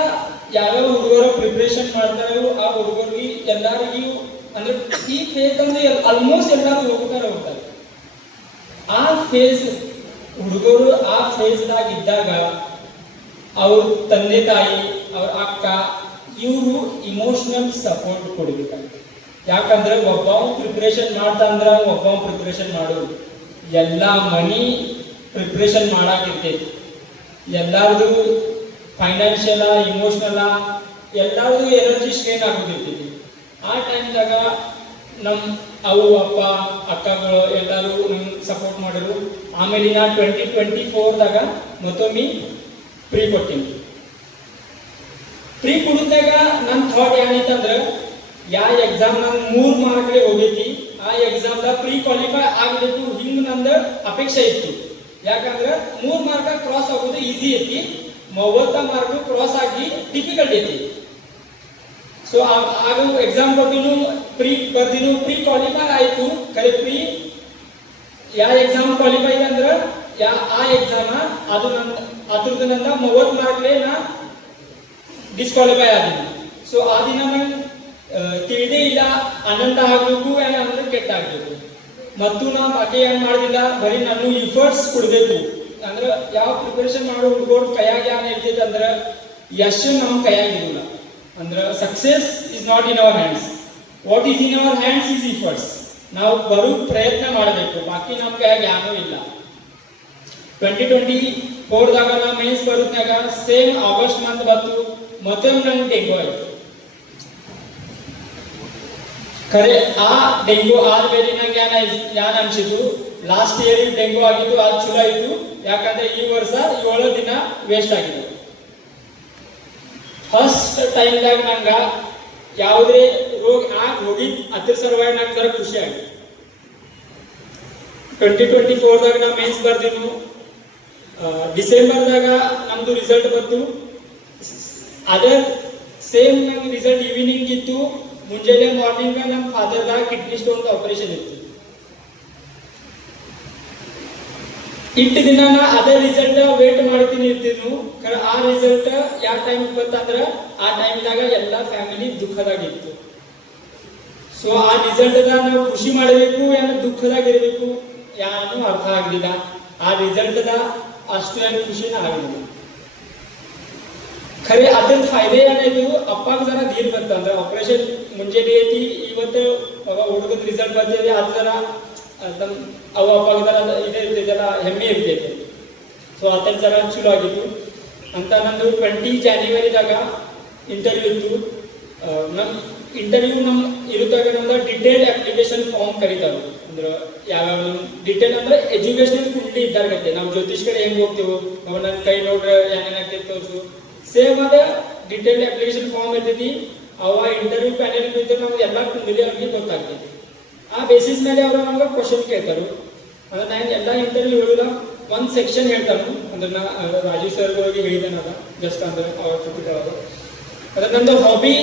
ಯಾವ್ಯಾವ ಹುಡುಗರು ಪ್ರಿಪ್ರೇಷನ್ ಮಾಡ್ತಾರೋ ಆ ಹುಡುಗರಿಗೆ ಎಲ್ಲರಿಗೂ ಅಂದ್ರೆ ಈ ಫೇಸ್ ಅಂದ್ರೆ ಆಲ್ಮೋಸ್ಟ್ ಎಲ್ಲರೂ ಹೋಗ್ತಾರೆ. ಆ ಫೇಸ್ ಹುಡುಗರು ಆ ಫೇಸ್ದಾಗ ಇದ್ದಾಗ ಅವ್ರ ತಂದೆ ತಾಯಿ, ಅವ್ರ ಅಕ್ಕ ಇವರು ಇಮೋಷನಲ್ ಸಪೋರ್ಟ್ ಕೊಡ್ಬೇಕಂತ. ಯಾಕಂದ್ರೆ ಒಬ್ಬ ಪ್ರಿಪ್ರೇಷನ್ ಮಾಡ್ತಾ ಅಂದ್ರೆ ಒಬ್ಬ ಪ್ರಿಪ್ರೇಷನ್ ಮಾಡೋದು ಎಲ್ಲ ಮನಿ ಪ್ರಿಪ್ರೇಷನ್ ಮಾಡಾಕಿರ್ತೈತಿ. ಎಲ್ಲಾರ್ದು ಫೈನಾನ್ಷಿಯಲ, ಇಮೋಷನಲ ಎಲ್ಲಾರ್ದು ಎನರ್ಜಿ ಸ್ಟ್ರೇನ್ ಆಗೋದಿರ್ತೈತಿ. ಆ ಟೈಮ್ದಾಗ ನಮ್ಮ ಅವು ಅಪ್ಪ ಅಕ್ಕಗಳು ಎಲ್ಲರೂ ನಮ್ಗೆ ಸಪೋರ್ಟ್ ಮಾಡಿದ್ರು. ಆಮೇಲೆ ನಾ 2024ದಾಗ ಮತ್ತೊಮ್ಮೆ ಪ್ರೀ ಕೊಟ್ಟಿನಿ. ಪ್ರೀ ಕೊಡಿದಾಗ ನನ್ನ ಥಾಟ್ ಏನೈತಂದ್ರೆ ಯಾವ ಎಕ್ಸಾಮ್ ನಾನು 3 ಮಾರ್ಕ್ಗೆ ಹೋಗೈತಿ ಆ ಎಕ್ಸಾಮ್ದ ಪ್ರೀ ಕ್ವಾಲಿಫೈ ಆಗಬೇಕು ಹಿಂಗೆ ನಂದು ಅಪೇಕ್ಷೆ ಇತ್ತು. ಯಾಕಂದ್ರೆ 3 ಮಾರ್ಕ್ ಕ್ರಾಸ್ ಆಗೋದು ಈಸಿ ಐತಿ, 30 ಮಾರ್ಕ್ ಕ್ರಾಸ್ ಆಗಿ ಡಿಫಿಕಲ್ಟ್ ಐತಿ. ಸೊ ಆಗ ಎಕ್ಸಾಮ್ ಕೊಟ್ಟಿನು, ಪ್ರೀ ಬರ್ದಿನು, ಪ್ರೀ ಕ್ವಾಲಿಫೈ ಆಯ್ತು. ಖರೆ ಪ್ರೀ ಯಾವ ಎಕ್ಸಾಮ್ ಕ್ವಾಲಿಫೈ ಅಂದ್ರೆ ಆ ಎಕ್ಸಾಮ್ ಅದು ಅದ್ರದ್ದು ನನ್ನ 30 ಮಾರ್ಕ್ಲೇ ನಾ ಡಿಸ್ಕ್ವಾಲಿಫೈ ಆದಿನಿ. ಸೊ ಆ ದಿನ ನಂಗೆ ತಿಳಿದೇ ಇಲ್ಲ ಅನಂತ ಆಗಬೇಕು ಅಂದ್ರೆ ಕೆಟ್ಟ ಆಗಬೇಕು. ಮತ್ತು ನಾ ಬಾಕಿ ಏನು ಮಾಡೋದಿಲ್ಲ, ಬರೀ ನಾನು ಎಫರ್ಟ್ಸ್ ಕೊಡಬೇಕು. ಅಂದ್ರೆ ಯಾವ ಪ್ರಿಪರೇಷನ್ ಮಾಡೋ ಹುಡುಗರು ಕೈಯಾಗ ಏನು ಇರ್ತೈತೆ ಅಂದ್ರೆ ಯಶ್ ನಮ್ಮ ಕೈಯಾಗಿರಲ್ಲ. ಅಂದ್ರೆ success is not in our hands, what is in our hands is efforts. ನಾವು ಬರೋ ಪ್ರಯತ್ನ ಮಾಡಬೇಕು, ಬಾಕಿ ನಮ್ಮ ಕೈಯಾಗ ಏನೂ ಇಲ್ಲ. 2024ದಾಗ ನಾ ಮೇನ್ಸ್ ಬರೋದ್ನಾಗ ಸೇಮ್ ಆಗಸ್ಟ್ ಮಂತ್ ಬಂತು, ಮತ್ತೊಮ್ಮೆ ನಂಗೆ ಡೆಂಗು ಆಯ್ತು. ಖರೆ ಆ ಡೆಂಗು ಆದ್ಮೇಲೆ ನಂಗೆ ಏನ್ ಅನ್ಸಿದ್ದು, ಲಾಸ್ಟ್ ಇಯರ್ ಡೆಂಗು ಆಗಿದ್ದು ಅದು ಚಲೋ ಆಯ್ತು. ಯಾಕಂದ್ರೆ ಈ ವರ್ಷ 7 ದಿನ ವೇಸ್ಟ್ ಆಗಿದೆ. ಫಸ್ಟ್ ಟೈಮ್ದಾಗ ನಂಗೆ ಯಾವುದೇ ರೋಗ ಆಗಿ ಹೋಗಿದ್ ಅದ್ರ ಸಲುವಾಗಿ ನಂಗೆ ಜರ ಖುಷಿ ಆಗಿದೆ. 2024ದಾಗ ನಾ ಮೇನ್ಸ್ ಬರ್ದಿನು, ಡಿಸೆಂಬರ್ದಾಗ ನಮ್ದು ರಿಸಲ್ಟ್ ಬಂತು. ಅದೇ ಸೇಮ್ ನಂಗೆ ರಿಸಲ್ಟ್ ಈವ್ನಿಂಗ್ ಇತ್ತು. ಮುಂಜಾನೆ ಮಾರ್ನಿಂಗ್ ನಮ್ಮ ಫಾದರ್ದ ಕಿಡ್ನಿ ಸ್ಟೋನ್ ಆಪರೇಷನ್ ಇತ್ತು. ಇಟ್ಟು ದಿನ ನಾ ಅದೇ ರಿಸಲ್ಟ್ ವೇಟ್ ಮಾಡ್ತೀನಿ ಇರ್ತೀನಿ. ಆ ರಿಸಲ್ಟ್ ಯಾವ ಟೈಮ್ ಬಂತಂದ್ರೆ ಆ ಟೈಮ್ದಾಗ ಎಲ್ಲ ಫ್ಯಾಮಿಲಿ ದುಃಖದಾಗಿತ್ತು. ಸೊ ಆ ರಿಸಲ್ಟ್ ನಾವು ಖುಷಿ ಮಾಡಬೇಕು ಏನೋ ದುಃಖದಾಗಿರ್ಬೇಕು ಯಾರು ಅರ್ಥ ಆಗಲಿಲ್ಲ. ಆ ರಿಸಲ್ಟ್ ಅಷ್ಟು ಏನು ಖುಷಿನ ಆಗಲಿಲ್ಲ. ಖರೆ ಅದ್ರ ಫಾಯ್ದೆ ಏನಾಯ್ತು, ಅಪ್ಪಾಗ ಜರ ಧೀರ್ ಬಂತ. ಅಂದ್ರೆ ಆಪರೇಷನ್ ಮುಂಜಾನೆ ಐತಿ, ಇವತ್ತು ಹುಡುಗದ ರಿಸಲ್ಟ್ ಬಂದಿದೆ, ಅದು ಜರ ನಮ್ ಅವ ಅಪ್ಪಾಗ ಜರ ಇದೇ ಇರ್ತೈತಲ್ಲ, ಹೆಮ್ಮೆ ಇರ್ತೈತೆ. ಸೊ ಅದ್ರ ಜರ ಚಲೋ ಆಗಿತ್ತು ಅಂತ. ನಂದು 20 ಜಾನ್ವರಿದಾಗ ಇಂಟರ್ವ್ಯೂ ಇತ್ತು. ನಮ್ ಇಂಟರ್ವ್ಯೂ ಇರುತ್ತಾಗ ನಮ್ದು ಡಿಟೇಲ್ಡ್ ಅಪ್ಲಿಕೇಶನ್ ಫಾರ್ಮ್ ಕರೀತಾವೆ. ಅಂದ್ರೆ ಯಾವ್ಯಾವ ಡಿಟೇಲ್ ಅಂದ್ರೆ ಎಜುಕೇಶನಲ್ ಫೀಲ್ಡ್ ಇದ್ದಾಗತ್ತೆ. ನಾವು ಜ್ಯೋತಿಷ್ ಕಡೆ ಹೆಂಗ್ ಹೋಗ್ತೀವೋ, ನಾವು ನನ್ನ ಕೈ ನೋಡ್ರೆ ಏನೇನಾಗ್ತೈತೆ ತೋರಿಸು, ಸೇಮ್ ಅದ ಡಿಟೇಲ್ಡ್ ಅಪ್ಲಿಕೇಶನ್ ಫಾರ್ಮ್ ಇರ್ತೈತಿ. ಅವ ಇಂಟರ್ವ್ಯೂ ಪ್ಯಾನೆಲ್ ಇದ್ದರೆ ನಮ್ಗೆ ಎಲ್ಲ ಕುಂಡಲಿ ಅವ್ರಿಗೆ ಗೊತ್ತಾಗ್ತೈತಿ. ಆ ಬೇಸಿಸ್ ಮೇಲೆ ಅವರು ನಮ್ಗೆ ಕ್ವಶನ್ ಕೇಳ್ತಾರೆ. ಅಂದ್ರೆ ನಾನು ಎಲ್ಲ ಇಂಟರ್ವ್ಯೂ ಹೇಳಿಲ್ಲ, ಒಂದು ಸೆಕ್ಷನ್ ಹೇಳ್ತಾನು. ಅಂದ್ರೆ ನಾ ರಾಜೀವ್ ಸರ್ಗಳಿಗೆ ಹೇಳಿದ್ದೇನೆ, ಅದ ಜಸ್ಟ್ ಅಂದ್ರೆ ಅವ್ರ ಕೊಟ್ಟಿದ್ದಾರೆ. ಅದ್ರ ನಂದು ಹಾಬಿ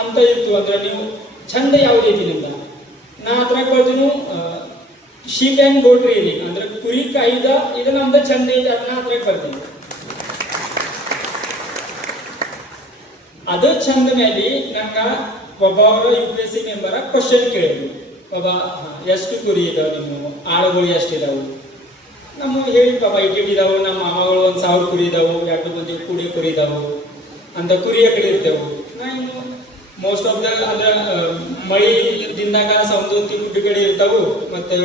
ಅಂತ ಇತ್ತು. ಅಂದ್ರೆ ನೀವು ಚಂದ ಯಾವ್ದು ಐತಿ ನಿಂದ, ನಾ ಅದ್ರಾಗ ಬರ್ತೀನಿ ಶೀಪ್ ಆ್ಯಂಡ್ ಗೋಟ್ ರೀಡಿಂಗ್. ಅಂದ್ರೆ ಕುರಿ ಕಾಯ್ದ ಇದು ನಮ್ದು ಚಂದ ಐತಿ, ಅದನ್ನ ಅದ್ರಾಗ ಬರ್ತೀನಿ. ಅದು ಚಂದ ಮೇಲೆ ನಂಗೆ ಒಬ್ಬ UPSC ಮೆಂಬರ್ ಕ್ವಶನ್ ಕೇಳಿದ್ರು. ಒಬ್ಬ ಎಷ್ಟು ಕುರಿ ಇದಾವೆ, ನೀವು ಆಳುಗಳು ಎಷ್ಟಿದಾವು? ನಮ್ಮ ಹೇಳಿ ಪಾಪ ಇಟ್ಟಿದ್ದಾವು. ನಮ್ಮ ಮಾಮಗಳು 1000 ಕುರಿ ಇದಾವು, 2 ಮಂದಿ ಕುರಿ ಇದಾವು ಅಂತ ಕುರಿಯ ಕಡೆ ಇರ್ತೇವೆ. ನಾ ಇನ್ನು ಮೋಸ್ಟ್ ಆಫ್ ದ ಅಂದ್ರೆ ಮಳಿ ದಿನದಾಗ ಸೌಂದರ್ಯ ಗುಡ್ಡ ಕಡೆ ಇರ್ತಾವು, ಮತ್ತೆ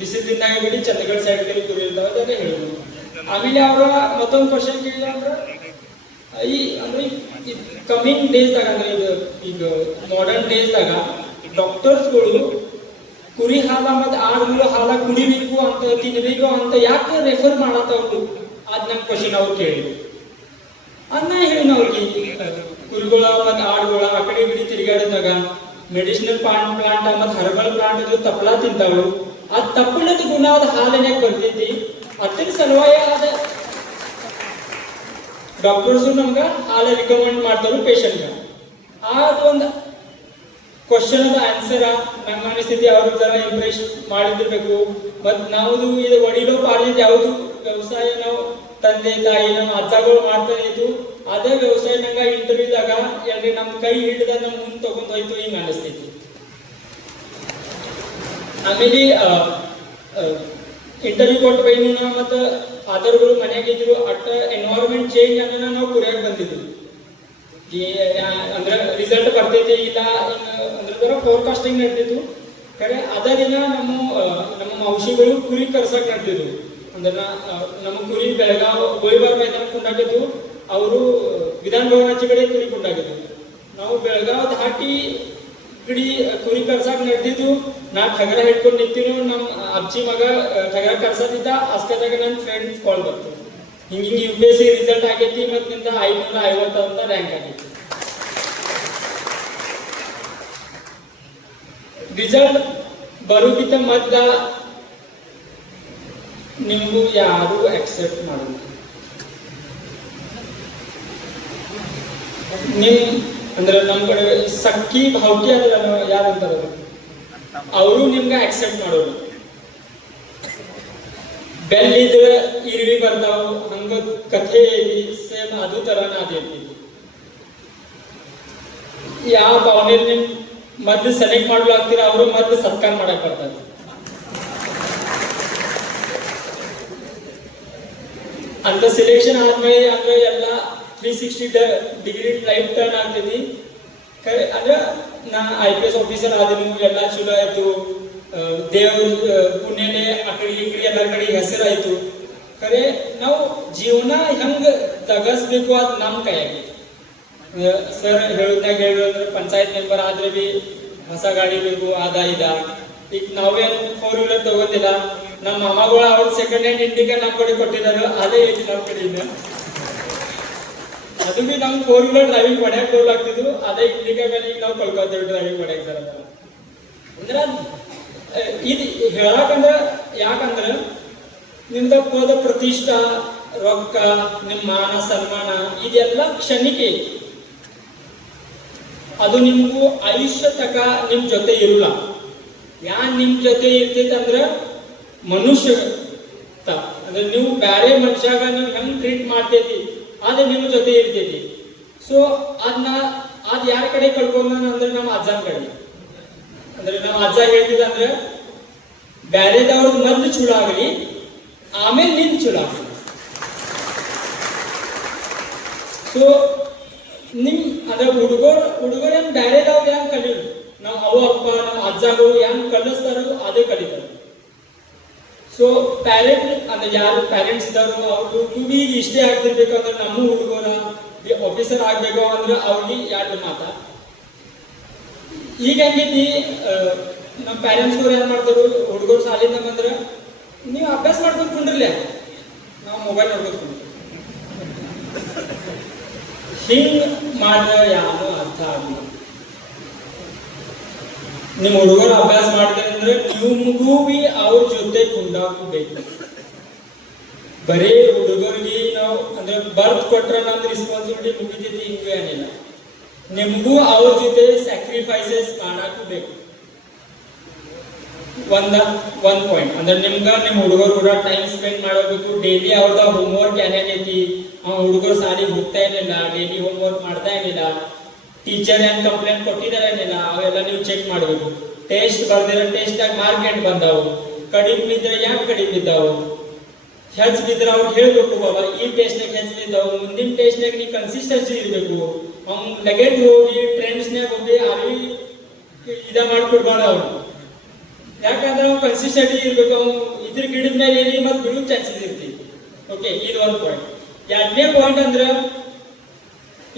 ಬಿಸಿಲು ದಿನದಾಗ ಕಡೆ ಚಂದಗಡ ಸೈಡ್ ಕಡೆ ಕುರಿ ಇರ್ತಾವೆ ಅಂತ ಹೇಳಿದ್ರು. ಆಮೇಲೆ ಅವರ ಮತ್ತೊಂದು ಕ್ವಶನ್ ಕೇಳಿದ್ರು. ಅಂದ್ರೆ ಈ ಅಂದ್ರೆ ಕಮಿಂಗ್ ಡೇಸ್ದಾಗ, ಅಂದ್ರೆ ಈಗ ಮಾಡರ್ನ್ ಡೇಸ್ದಾಗ ಡಾಕ್ಟರ್ಸ್ಗಳು ಕುರಿ ಹಾಲ ಮತ್ತು ಆಡುಗಳು ಹಾಲ ಕುಡಿಬೇಕು ಅಂತ, ತಿನ್ಬೇಕು ಅಂತ ಯಾಕೆ ರೆಫರ್ ಮಾಡತ್ತವ್ರು? ಅದ್ ನನ್ ಕ್ವಶನ್ ಅವ್ರು ಕೇಳಿದ್ರು. ಅನ್ನ ಹೇಳಿ ಅವ್ರಿಗೆ ಕುರಿಗಳ ಮತ್ತು ಆಡುಗಳ ಆ ಕಡೆ ಬಿಡಿ ತಿರುಗಾಡಿದಾಗ ಮೆಡಿಸಿನಲ್ ಪ್ಲಾಂಟ್ ಮತ್ತು ಹರ್ಬಲ್ ಪ್ಲಾಂಟ್ ತಪ್ಪಲ ತಿಂತಾವು. ಆ ತಪ್ಪಲದ ಗುಣ ಅದ ಹಾಲಿನ ಬರ್ತೈತಿ. ಅದ್ರ ಸಲುವಾಗಿ ಆದ ಡಾಕ್ಟರ್ಸು ನಮ್ಗೆ ಹಾಲು ರಿಕಮೆಂಡ್ ಮಾಡ್ತಾರೆ ಪೇಷಂಟ್ಗೆ. ಅದೊಂದು ಕ್ವಶನ್ ಅದ ಆನ್ಸರ್ ನಮ್ಮ ಅನಿಸ್ಥಿತಿ ಅವ್ರ ಜರ ಇಂಪ್ರೆಸ್ ಮಾಡಿದಿರ್ಬೇಕು. ಮತ್ತು ನಾವು ಇದು ಒಡಿಲೋ ಪಾಡಿದ ಯಾವುದು ವ್ಯವಸಾಯ ನಾವು ತಂದೆ ತಾಯಿ ನಮ್ಮ ಅಜ್ಜಗಳು ಮಾಡ್ತಾನೆ ಇದ್ದು, ಅದೇ ವ್ಯವಸಾಯ ನಂಗೆ ಇಂಟರ್ವ್ಯೂದಾಗ ಎಲ್ರಿ ನಮ್ಮ ಕೈ ಹಿಡಿದ ನಮ್ಮ ಮುಂದೆ ತಗೊಂಡ್ ಹೋಯ್ತು ಹಿಂಗೆ ಅನಿಸ್ತೈತಿ. ಆಮೇಲೆ ಇಂಟರ್ವ್ಯೂ ಕೊಟ್ಟು ಬೈನು ಮತ್ತು ಫಾದರ್ಗಳು ಮನೆಯಾಗಿದ್ರು. ಅಟ್ ಎನ್ವೈರನ್ಮೆಂಟ್ ಚೇಂಜ್ ಅನ್ನ ನಾವು ಕುರಿಯಾಗಿ ಬಂದಿದ್ವಿ. ಅಂದ್ರೆ ರಿಸಲ್ಟ್ ಬರ್ತೈತಿ ಇಲ್ಲ ಅಂದ್ರೆ ಫೋರ್ಕಾಸ್ಟಿಂಗ್ ನಡೆದಿತ್ತು. ಕರೆ ಅದ ದಿನ ನಮ್ಮ ಔಷಧಿಗಳು ಕುರಿ ಕರ್ಸಕ್ ನಡೆದಿದ್ವು. ಅಂದ್ರೆ ನಮ್ಮ ಕುರಿ ಬೆಳಗಾವ್ ಗೋಳಿಬಾರ್ ಮೈದಾನ ಕೊಂಡಾಗಿದ್ದು, ಅವರು ವಿಧಾನ ಭವನ ಆಚೆ ಕಡೆ ಕುರಿ ಕೊಂಡಾಗಿದ್ದು. ನಾವು ಬೆಳಗಾವ್ ದಾಟಿ ಕಡೆ ಕುರಿ ಕರ್ಸಾಕ್ ನಡೆದಿದ್ದು. ನಾ ಠಗರ ಹಿಡ್ಕೊಂಡು ನಿಂತೀನಿ, ನಮ್ಮ ಅಜ್ಜಿ ಮಗ ಠಗರ ಕರ್ಸತ್ತಿದ್ದ. ಅಷ್ಟದಾಗ ನನ್ನ ಫ್ರೆಂಡ್ಸ್ ಕಾಲ್ ಬರ್ತು, ಹಿಂಗೆ UPSC ರಿಸಲ್ಟ್ ಆಗೈತಿ ಮತ್ತು ನಿಂದ 550 ಅಂತ ರ್ಯಾಂಕ್ ಆಗೈತಿ. ರಿಸಲ್ಟ್ ಬರೋಕ್ಕಿಂತ ಮೊದಲ ನಿಮಗೂ ಯಾರು ಅಕ್ಸೆಪ್ಟ್ ಮಾಡೋದು ನಿಮ್ ಅಂದ್ರೆ ನಮ್ಮ ಕಡೆ ಸಕ್ಕಿ ಭಾವಕಿ ಅದಲ್ಲ ಯಾರಂತಾರ ಅವರು ನಿಮ್ಗೆ ಅಕ್ಸೆಪ್ಟ್ ಮಾಡೋರು ಬೆಲ್ಲಿದ್ರೆ ಇರ್ವಿ ಬರ್ತಾವ ಹಂಗ ಕಥೆ ಐತಿ ಸೇಮ್ ಅದು ತರನ ಅದೇತಿ ಯಾವ ಭಾವನೆ ನಿಮ್ ಮೊದ್ಲು ಸೆಲೆಕ್ಟ್ ಮಾಡ್ಲು ಆಗ್ತೀರ ಅವರು ಮೊದ್ಲು ಸತ್ಕಾರ ಮಾಡಕ್ ಬರ್ತಾರೆ ಅಂತ ಸೆಲೆಕ್ಷನ್ ಆದ್ಮೇಲೆ ಅಂದ್ರೆ ಎಲ್ಲ 360 ಡಿಗ್ರಿ ಲೈಫ್ ಟರ್ನ್ ಆಗ್ತೈತಿ ಅಂದ್ರೆ ನಾ IPS ಆಫೀಸರ್ ಆದೀನಿ ಎಲ್ಲ ಚಲೋ ಆಯ್ತು ದೇವ್ರ ಪುಣ್ಯನೇ ಆ ಕಡೆ ಈ ಕಡೆ ಎಲ್ಲ ಕಡೆ ಹೆಸರಾಯ್ತು ಖರೆ ನಾವು ಜೀವನ ಹೆಂಗ್ ತಗಸ್ಬೇಕು ಅದ್ ನಮ್ ಕೈಯಾಗಿ ಸರ್ ಹೇಳಿದಾಗ ಹೇಳಿದ್ರೆ ಪಂಚಾಯತ್ ಮೆಂಬರ್ ಆದ್ರೆ ಬಿ ಹೊಸ ಗಾಡಿ ಬೇಕು ಅದ ಇದ ಈಗ ನಾವೇನು 4 ವೀಲರ್ ತಗೋತಿಲ್ಲ ನಮ್ಮ ಮಾಮಗಳು ಅವ್ರ ಸೆಕೆಂಡ್ ಹ್ಯಾಂಡ್ ಇಂಡಿಕಾ ನಮ್ ಕಡೆ ಕೊಟ್ಟಿದಾರ ಅದೇ ಐತಿ ನಮ್ ಕಡೆಯಿಂದ ಅದು ಬಿ ನಮ್ 4 ವೀಲರ್ ಡ್ರೈವಿಂಗ್ ಮಾಡಕ್ ಬರ್ಲಾಗ್ತಿದ್ವು ಅದೇ ಇಂಡಿಕಾ ಮೇಲೆ ಈಗ ನಾವು ಕಳ್ಕೊತೇವೆ ಡ್ರೈವಿಂಗ್ ಮಾಡಕ್ ಸರ್ ಅಂದ್ರ ಇದು ಹೇಳಕಂದ್ರ ಯಾಕಂದ್ರ ನಿಮ್ದ ಪದ ಪ್ರತಿಷ್ಠಾ ರೊಕ್ಕ ನಿಮ್ಮ ಮಾನ ಸನ್ಮಾನ ಇದೆಲ್ಲ ಕ್ಷಣಿಕೆ ಅದು ನಿಮ್ಗೂ ಆಯುಷ್ಯ ತಕ ನಿಮ್ ಜೊತೆ ಇರಲ್ಲ ಯಾನ್ ನಿಮ್ ಜೊತೆ ಇರ್ತೈತೆ ಅಂದ್ರ ಮನುಷ್ಯ ಅಂದ್ರೆ ನೀವು ಬ್ಯಾರೆ ಮನುಷ್ಯಾಗ ನೀವು ಹೆಂಗ್ ಟ್ರೀಟ್ ಮಾಡ್ತೈತಿ ಅದ ನಿಮ್ ಜೊತೆ ಇರ್ತೈತಿ ಸೊ ಅದ್ ಯಾರ ಕಡೆ ಕಳ್ಕೊಂಡ ಅಂದ್ರೆ ನಮ್ಮ ಅಜ್ಜನ ಕಡೆ ಅಂದ್ರೆ ನಮ್ಮ ಅಜ್ಜ ಹೇಳ್ತಿದ್ದ ಅಂದ್ರೆ ಬ್ಯಾರೆದವ್ರದ್ದು ಮೊದ್ಲು ಚೂಳ ಆಗಲಿ ಆಮೇಲೆ ನಿಂದು ಚೂಳ ಆಗಲಿ ಸೊ ನಿಮ್ ಅಂದ್ರೆ ಹುಡುಗರೇನ್ ಬ್ಯಾರೆದವ್ರು ಹೆಂಗ್ ಕಲಿಯೋದು ನಮ್ಮ ಅವ್ವ ಅಪ್ಪ ನಮ್ಮ ಅಜ್ಜಗಳು ಹೆಂಗ್ ಕಲಿಸ್ತಾರೋ ಅದೇ ಕಲಿತಾರೆ ಸೊ ಪ್ಯಾರೆಂಟ್ ಅಂದ್ರೆ ಯಾರು ಪ್ಯಾರೆಂಟ್ಸ್ ಇದ್ದಾರೋ ಅವ್ರು ಈಗ ಇಷ್ಟೇ ಆಗ್ತಿರ್ಬೇಕು ಅಂದ್ರೆ ನಮ್ಮ ಹುಡುಗರ ಆಫೀಸರ್ ಆಗ್ಬೇಕು ಅಂದ್ರೆ ಅವ್ರಿಗೆ ಎರಡು ಮಾತ ಈಗ ಹೆಂಗೈತಿ ನಮ್ಮ ಪ್ಯಾರೆಂಟ್ಸ್ಗಳು ಏನ್ ಮಾಡ್ತಾರು ಹುಡುಗರು ಶಾಲಿಂದ ಬಂದ್ರೆ ನೀವು ಅಭ್ಯಾಸ ಮಾಡ್ಕೊಂಡು ಕುಂಡ್ರಲ್ಲ ನಾವು ಮೊಬೈಲ್ ನೋಡ್ಕೊಂಡು ಹಿಂಗ್ ಮಾಡಿದ್ರೆ ಯಾರು ಅರ್ಥ ಆಗಲ್ಲ ನಿಮ್ ಹುಡುಗರು ಅಭ್ಯಾಸ ಮಾಡ್ತಾರೆ ಅಂದ್ರೆ ನಿಮ್ಗೂ ಬಿ ಅವ್ರ ಜೊತೆ ಕುಂದಾಕಬೇಕು ಬರೀ ಹುಡುಗರಿಗೆ ನಾವು ಅಂದ್ರೆ ಬರ್ತ್ ಕೊಟ್ರೆ ನಮ್ದು ರೆಸ್ಪಾನ್ಸಿಬಿಲಿಟಿ ಮುಗಿತೈತಿ ಹಿಂಗೂ ಏನಿಲ್ಲ ನಿಮ್ಗೂ ಅವ್ರ ಜೊತೆ ಸ್ಯಾಕ್ರಿಫೈಸಸ್ ಮಾಡಾಕು ಬೇಕು ಒಂದ್ ಪಾಯಿಂಟ್ ಅಂದ್ರೆ ನಿಮ್ ಹುಡುಗರು ಕೂಡ ಟೈಮ್ ಸ್ಪೆಂಡ್ ಮಾಡಬೇಕು ಡೈಲಿ ಅವ್ರದ ಹೋಮ್ವರ್ಕ್ ಏನೇನೈತಿ ಹುಡುಗರು ಸಾಲಿಗೆ ಹೋಗ್ತಾ ಏನಿಲ್ಲ ಡೈಲಿ ಹೋಮ್ವರ್ಕ್ ಮಾಡ್ತಾ ಏನಿಲ್ಲ ಟೀಚರ್ ಏನ್ ಕಂಪ್ಲೇಂಟ್ ಕೊಟ್ಟಿದಾರೆ ಏನಿಲ್ಲ ಅವೆಲ್ಲ ನೀವು ಚೆಕ್ ಮಾಡಬೇಕು ಟೆಸ್ಟ್ ಬರ್ದಿರೋ ಟೆಸ್ಟ್ ಆಗ ಮಾರ್ಕೆಟ್ ಬಂದಾವು ಕಡಿಮೆ ಬಿದ್ದರೆ ಯಾಕೆ ಕಡಿಮೆ ಬಿದ್ದಾವು ಹೆಚ್ಚು ಬಿದ್ರೆ ಅವ್ರು ಹೇಳ್ಬೇಕು ಬಾಬಾ ಈ ಟೆಸ್ಟ್ನಾಗ ಹೆಚ್ಚು ಬಿದ್ದಾವು ಮುಂದಿನ ಟೆಸ್ಟ್ನಾಗ ನೀ ಕನ್ಸಿಸ್ಟೆನ್ಸಿ ಇರ್ಬೇಕು ಅವ್ನು ನೆಗೆಟ್ ಹೋಗಿ ಟ್ರೆಂಡ್ಸ್ನಾಗ ಹೋಗಿ ಅಲ್ಲಿ ಇದ ಮಾಡ್ಕೊಡ್ಬಾರ ಅವ್ರು ಯಾಕಂದ್ರೆ ಅವ್ನು ಕನ್ಸಿಸ್ಟೆಂಟ್ ಇರ್ಬೇಕು ಅವ್ನು ಇದ್ರ ಗಿಡದ ಮೇಲೆ ಏನಿ ಮತ್ತೆ ಬಿಡೋ ಚಾನ್ಸಸ್ ಇರ್ತಿ ಓಕೆ ಇದು ಒಂದು ಪಾಯಿಂಟ್ ಎರಡನೇ ಪಾಯಿಂಟ್ ಅಂದ್ರೆ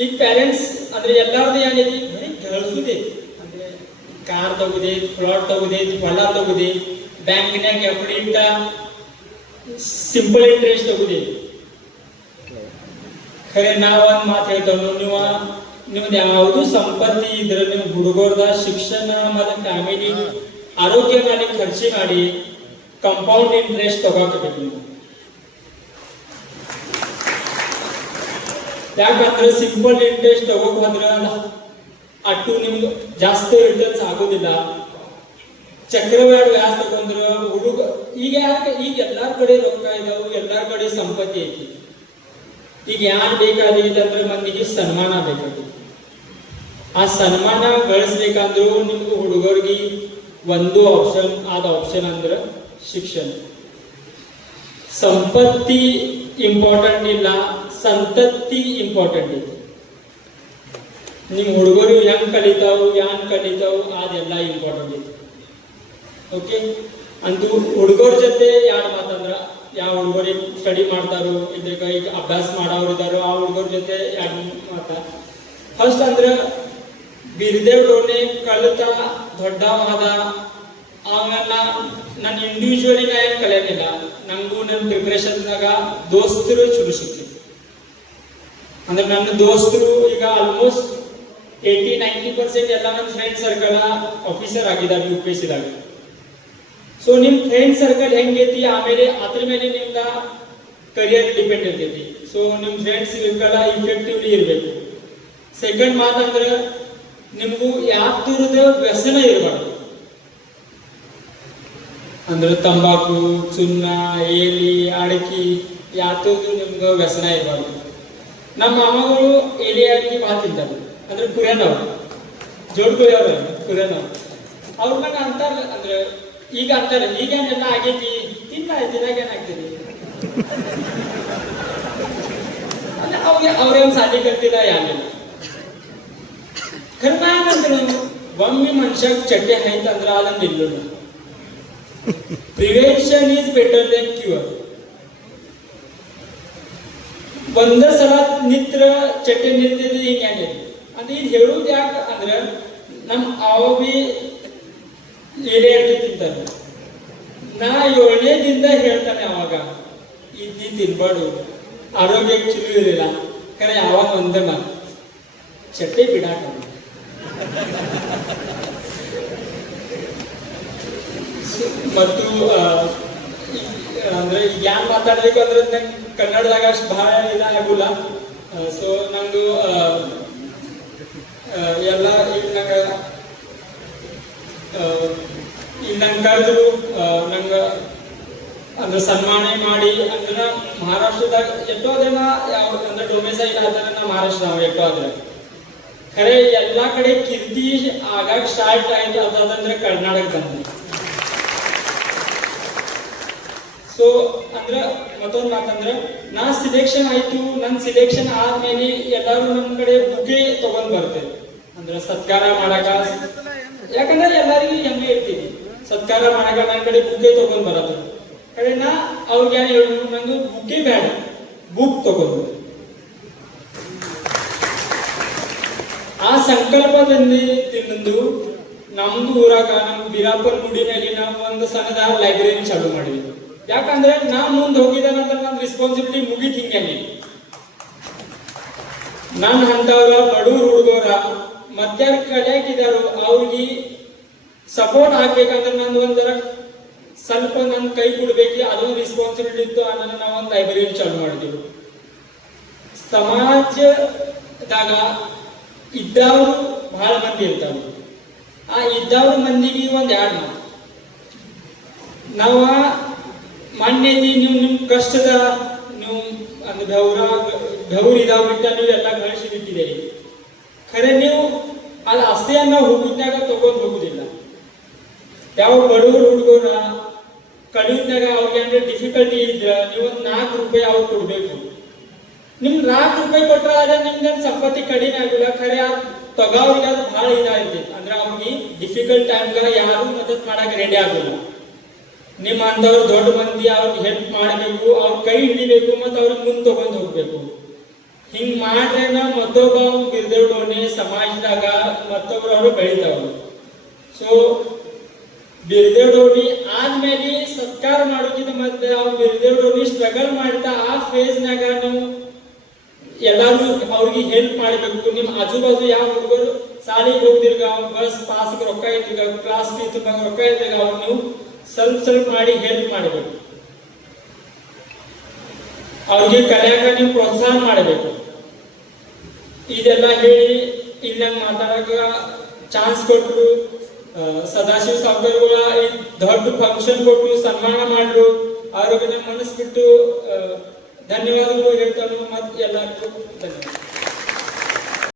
ಈಗ ಪೇರೆಂಟ್ಸ್ ಅಂದ್ರೆ ಎಲ್ಲಾರ್ದು ಏನೈತಿ ಬರೀ ಗಳಿಸುದೇ ಅಂದ್ರೆ ಕಾರ್ ತಗುದಿ ಪ್ಲಾಟ್ ತಗುದಿ ಹೊಲ ತಗುದಿ ಬ್ಯಾಂಕಿನಾಗ ಎಫ್ಡಿ ಇಟ್ಟ ಸಿಂಪಲ್ ಇಂಟ್ರೆಸ್ಟ್ ತಗುದಿ ಖರೆ ನಾವೊಂದು ಮಾತು ಹೇಳ್ತಾವ ನಿಮ್ದು ಯಾವುದು ಸಂಪತ್ತಿ ಇದ್ರೆ ನಿಮ್ ಹುಡುಗರ್ದ ಶಿಕ್ಷಣ ಮತ್ತೆ ಫ್ಯಾಮಿಲಿ ಆರೋಗ್ಯ ಮಾಡಿ ಖರ್ಚು ಮಾಡಿ ಕಂಪೌಂಡ್ ಇಂಟ್ರೆಸ್ಟ್ ತಗೋಬೇಕು ನೀವು ಯಾಕಂದ್ರೆ ಸಿಂಪಲ್ ಇಂಟ್ರೆಸ್ಟ್ ತಗೋಕ್ ಹೋದ್ರೆ ಅಟ್ಟು ನಿಮ್ಗೆ ಜಾಸ್ತಿ ರಿಟರ್ನ್ಸ್ ಆಗೋದಿಲ್ಲ ಚಕ್ರವ್ಯಾಡ ವ್ಯಾಸ ತಗೊಂಡ್ರ ಹುಡುಗ ಈಗ ಎಲ್ಲಾರ ಕಡೆ ರೊಕ್ಕ ಇದಾವು ಎಲ್ಲಾರ ಕಡೆ ಸಂಪತ್ತಿ ಐತಿ ಈಗ ಯಾರು ಬೇಕಾಗೈತೆ ಅಂದ್ರೆ ಮಂದಿಗೆ ಸನ್ಮಾನ ಬೇಕಾಗಿ ಆ ಸನ್ಮಾನ ಗಳಿಸ್ಬೇಕಂದ್ರು ನಿಮ್ಗೆ ಹುಡುಗರಿಗೆ ಒಂದು ಆಪ್ಷನ್ ಆಪ್ಷನ್ ಅಂದ್ರೆ ಶಿಕ್ಷಣ ಸಂಪತ್ತಿ ಇಂಪಾರ್ಟೆಂಟ್ ಇಲ್ಲ ಸಂತತಿ ಇಂಪಾರ್ಟೆಂಟ್ ಇದೆ ನಿಮ್ ಹುಡುಗರು ಹೆಂಗ್ ಕಲಿತಾವು ಯಾನ್ ಕಲಿತಾವು ಅದೆಲ್ಲ ಇಂಪಾರ್ಟೆಂಟ್ ಇದೆ ಓಕೆ ಅಂತೂ ಹುಡುಗರ ಜೊತೆ ಯಾರು ಮಾತಂದ್ರ ಯಾವ ಹುಡುಗರಿಗೆ ಸ್ಟಡಿ ಮಾಡ್ತಾರೋ ಇದ್ರ ಈಗ ಅಭ್ಯಾಸ ಮಾಡೋರು ಇದಾರೋ ಆ ಹುಡುಗರ ಜೊತೆ ಯಾರು ಮಾತ ಫಸ್ಟ್ ಅಂದ್ರೆ ಬಿರ್ದೇವ್ ಡೋನೆ ಕಲಿತ ದೊಡ್ಡವಾದ ನಾನು ಇಂಡಿವಿಜುವಲಿ ನಾ ಏನು ಕಲಿಯೋದಿಲ್ಲ ನಂಗೂ ನನ್ನ ಪ್ರಿಪ್ರೇಷನ್ದಾಗ ದೋಸ್ತರು ಚಲೋ ಸಿಕ್ಕಿದ್ರು ಅಂದ್ರೆ ನನ್ನ ದೋಸ್ತರು ಈಗ ಆಲ್ಮೋಸ್ಟ್ 80-90% ಎಲ್ಲ ನನ್ನ ಫ್ರೆಂಡ್ ಸರ್ಕಲ್ ಆಫೀಸರ್ ಆಗಿದ್ದಾರೆ UPSC ದಾಗ ಸೊ ನಿಮ್ಮ ಫ್ರೆಂಡ್ ಸರ್ಕಲ್ ಹೆಂಗೈತಿ ಆಮೇಲೆ ಅದ್ರ ಮೇಲೆ ನಿಮ್ದ ಕರಿಯರ್ ಡಿಪೆಂಡ್ ಇರ್ತೈತಿ. ಸೊ ನಿಮ್ಮ ಫ್ರೆಂಡ್ಸ್ ಸರ್ಕಲ್ ಇಫೆಕ್ಟಿವ್ಲಿ ಇರಬೇಕು. ಸೆಕೆಂಡ್ ಮಾತಂದ್ರೆ ನಿಮಗೂ ಯಾವ್ದು ವ್ಯಸನ ಇರಬಾರ್ದು. ಅಂದ್ರೆ ತಂಬಾಕು, ಚುನ್ನ, ಏಲಿ, ಅಡಕಿ ಯಾವ್ದು ನಿಮ್ಗೆ ವ್ಯಸನ ಇರಬಾರ್ದು. ನಮ್ಮ ಅಮ್ಮಗಳು ಎಲೆ ಅಡಕಿ ಭಾಳ ತಿಂತಾರೆ. ಅಂದ್ರೆ ಕುರಿಯನವ್ರು ಜೋಡ್ಕೊಯ್ಯವ್ರ ಕುರಿಯನವ್ರು ಅವ್ರ ನಂಗೆ ಅಂತಾರ. ಅಂದ್ರೆ ಈಗ ಅಂತಾರೆ ಈಗೇನೆಲ್ಲ ಆಗೈತಿ ತಿನ್ನಾಗೇನಾಗ್ತದೆ ಅಂದ್ರೆ ಅವ್ರೇನ್ ಸಾಧಿ ಕಲ್ತಿಲ್ಲ ಯಾರಿಲ್ಲ. ಖರ್ನಾಗಂದ್ರೆ ಒಮ್ಮೆ ಮನುಷ್ಯ ಚಡ್ಡೆ ಆಯ್ತಂದ್ರ ಅದನ್ನ ನಿಲ್ಲೋಣ. Prevention is better than cure. ಒಂದ ಸಲ ನಿತ್ರ ಚಟ್ಟೆ ನಿಂತಿದ್ದು ಹಿಂಗೆ ಅಂದ್ರೆ ಇದು ಹೇಳುದು ಯಾಕೆ ಅಂದ್ರೆ ನಮ್ ಅವ ಬಿ ಎಲೆ ಅಡಿಕೆ ತಿಂತಾರೆ. ನಾ 7ನೇ ದಿನದ ಹೇಳ್ತಾನೆ ಅವಾಗ ಇದ್ದಿ ತಿನ್ಬಾರ್ದು, ಆರೋಗ್ಯಕ್ಕೆ ಚಲೋ ಇರಲಿಲ್ಲ. ಕರೆ ಯಾವಾಗ ಒಂದೇ ಮಾತು ಚಟ್ಟೆ ಬಿಡಾಕ. ಮತ್ತು ಅಂದ್ರೆ ಯಾನ್ ಮಾತಾಡ್ಬೇಕು ಅಂದ್ರೆ ನಂಗೆ ಕನ್ನಡದಾಗ ಅಷ್ಟು ಬಹಳ ಇದಾಗುಲ್ಲ. ಸೊ ನಂದು ಎಲ್ಲ ಈಗ ನಂಗೆ ಕರೆದ್ರು ನಂಗೆ ಅಂದ್ರೆ ಸನ್ಮಾನ ಮಾಡಿ ಅಂದ್ರೆ ಮಹಾರಾಷ್ಟ್ರದಾಗ ಎಷ್ಟೋ ಜನ ಯಾವ ಅಂದ್ರೆ ಡೊಮೆಸೈಲ್ ಆದ್ರೆ ನಾವು ಮಹಾರಾಷ್ಟ್ರ ಎಷ್ಟೋ ಆದ್ರೆ ಖರೆ ಎಲ್ಲಾ ಕಡೆ ಕೀರ್ತಿ ಆಗಾಗ ಸ್ಟಾರ್ಟ್ ಆಯ್ತು ಅದಂದ್ರೆ ಕರ್ನಾಟಕ ಬಂದ. ಸೊ ಅಂದ್ರೆ ಮತ್ತೊಂದು ಮಾತಂದ್ರೆ ನಾ ಸಿಲೆಕ್ಷನ್ ಆಯ್ತು. ನನ್ ಸಿಲೆಕ್ಷನ್ ಆದ್ಮೇಲೆ ಎಲ್ಲಾರು ನಮ್ ಕಡೆ ಬುಕೆ ತಗೊಂಡ್ ಬರ್ತೇವೆ ಅಂದ್ರೆ ಸತ್ಕಾರ ಮಾಡಕ. ಯಾಕಂದ್ರೆ ಎಲ್ಲರಿಗೂ ಹೆಮ್ಮೆ ಇರ್ತೀವಿ ಸತ್ಕಾರ ಮಾಡಕ. ನನ್ನ ಕಡೆ ಬುಕೆ ತಗೊಂಡ್ ಬರತ್ತ ಕಡೆ ನಾ ಅವ್ರಿಗೆ ಏನ್ ಹೇಳು ನಂಗೆ ಬುಕೆ ಬೇಡ, ಬುಕ್ ತಗೊಂಡು ಆ ಸಂಕಲ್ಪದಲ್ಲಿ ತಿನ್ನದು ನಮ್ದು ಊರಾಗ ನಮ್ ಬೀರಾಪುರ ಗುಡಿನಲ್ಲಿ ನಾವು ಒಂದು ಸಣ್ಣದ ಲೈಬ್ರರಿ ಚಾಲೂ ಮಾಡಿದ್ವಿ. ಯಾಕಂದ್ರೆ ನಾ ಮುಂದೆ ಹೋಗಿದ ನಂತರ ನನ್ನ ರೆಸ್ಪಾನ್ಸಿಬಿಲಿಟಿ ಮುಗಿತ್. ಹಿಂಗೇನೆ ನನ್ನ ಅಂತವ್ರ ಬಡವ್ರ ಹುಡುಗರ ಮಧ್ಯಾಹ್ನ ಕಲಿಯಾಕಿದಾರು ಅವ್ರಿಗೆ ಸಪೋರ್ಟ್ ಆಗ್ಬೇಕಂದ್ರೆ ನಂದು ಒಂಥರ ಸ್ವಲ್ಪ ನನ್ನ ಕೈ ಕೊಡ್ಬೇಕು, ಅದೊಂದು ರೆಸ್ಪಾನ್ಸಿಬಿಲಿಟಿ ಇತ್ತು. ಅದನ್ನ ನಾವು ಒಂದು ಲೈಬ್ರರಿ ಚಾಲೂ ಮಾಡಿದ್ವಿ. ಸಮಾಜದಾಗ ಇದ್ದವರು ಬಹಳ ಮಂದಿ ಇರ್ತಾವ. ಆ ಇದ್ದವ್ರ ಮಂದಿಗೆ ಒಂದ್ ಎರಡು ನಾವು ಮಾನ್ಯತೆ ನೀವು ನಿಮ್ ಕಷ್ಟದ ನೀವು ಅಂದ್ರೆ ಢೌರ್ ಇದಾವ ಬಿಟ್ಟ ನೀವು ಎಲ್ಲ ಗಳಿಸಿ ಬಿಟ್ಟಿದ್ದೀರಿ. ಖರೆ ನೀವು ಅದು ಅಷ್ಟೇನ್ನ ಹುಡುಗಿದ್ನಾಗ ತಗೊಂಡ್ ಹೋಗುದಿಲ್ಲ. ಯಾವ ಬಡವರು ಹುಡುಗರ ಕಡಿಮೆನಾಗ ಅವ್ರಿಗೆ ಅಂದ್ರೆ ಡಿಫಿಕಲ್ಟಿ ಇದ್ರ ನೀವು ಒಂದು 4 ರೂಪಾಯಿ ಅವ್ರು ಕೊಡ್ಬೇಕು. ನಿಮ್ 4 ರೂಪಾಯಿ ಕೊಟ್ರ ಆದ್ರೆ ನಿಮ್ಗೆ ಸಂಪತ್ತಿ ಕಡಿಮೆ ಆಗಿಲ್ಲ. ಖರೆ ತಗೋರಿಗೆ ಅದು ಬಹಳ ಇದಾಯ್ತಿ. ಅಂದ್ರೆ ಅವ್ರಿಗೆ ಡಿಫಿಕಲ್ಟ್ ಟೈಮ್ಗ ಯಾರು ಮದತ್ ಮಾಡಕ್ ರೆಡಿ ಆಗೋಲ್ಲ. ನಿಮ್ಮ ಅಂತವ್ರು ದೊಡ್ಡ ಮಂದಿ ಅವ್ರಿಗೆ ಹೆಲ್ಪ್ ಮಾಡಬೇಕು, ಅವ್ರ ಕೈ ಹಿಡಿಬೇಕು, ಮತ್ತೆ ಅವ್ರಿಗೆ ಮುಂದೆ ತಗೊಂಡ್ ಹೋಗ್ಬೇಕು. ಹಿಂಗ್ ಮಾಡ್ರೇನ ಮತ್ತೊಬ್ಬ ಬಿರ್ದೇವ್ಡೋಣಿ ಸಮಾಜದಾಗ ಮತ್ತೊಬ್ರು ಅವರು ಬೆಳಿತಾವ್ರು. ಸೊ ಬಿರ್ದೇವ್ಡೋಣಿ ಆದ್ಮೇಲೆ ಸತ್ಕಾರ ಮಾಡೋದಿದ ಮತ್ತೆ ಅವ್ರು ಬಿರ್ದೇವ್ಡೋಣಿ ಸ್ಟ್ರಗಲ್ ಮಾಡ್ತಾ ಆ ಫೇಸ್ನಾಗ ನೀವು ಎಲ್ಲಾರು ಅವ್ರಿಗೆ ಹೆಲ್ಪ್ ಮಾಡಬೇಕು. ನಿಮ್ ಆಜು ಬಾಜು ಯಾವ ಹುಡುಗರು ಸಾಲಿಗೆ ಹೋಗ್ತಿರ್ಗ ಬಸ್ ಪಾಸ್ಗೆ ರೊಕ್ಕ ಇದ್ದಾಗ ಕ್ಲಾಸ್ ಫೀಸ್ ರೊಕ್ಕ ಇದ್ದಾಗ ಅವ್ರು ನೀವು ಸ್ವಲ್ಪ ಮಾಡಿ ಹೆಲ್ಪ್ ಮಾಡಬೇಕು. ಅವ್ರಿಗೆ ಕಲಿಯಾಕ ನೀವು ಪ್ರೋತ್ಸಾಹ ಮಾಡಬೇಕು. ಇದೆಲ್ಲ ಹೇಳಿ ಇಲ್ಲಿ ನಂಗೆ ಮಾತಾಡಕ ಚಾನ್ಸ್ ಕೊಟ್ಟರು. ಸದಾಶಿವ ಸಾವ್ಕರ್ಗಳ ಈ ದೊಡ್ಡ ಫಂಕ್ಷನ್ ಕೊಟ್ಟು ಸನ್ಮಾನ ಮಾಡ್ರು. ಅವ್ರಿಗೆ ಮನಸ್ಸು ಬಿಟ್ಟು ಧನ್ಯವಾದಗಳು ಹೇಳ್ತಾನು. ಮತ್ತೆ ಎಲ್ಲರಿಗೂ ಧನ್ಯವಾದ.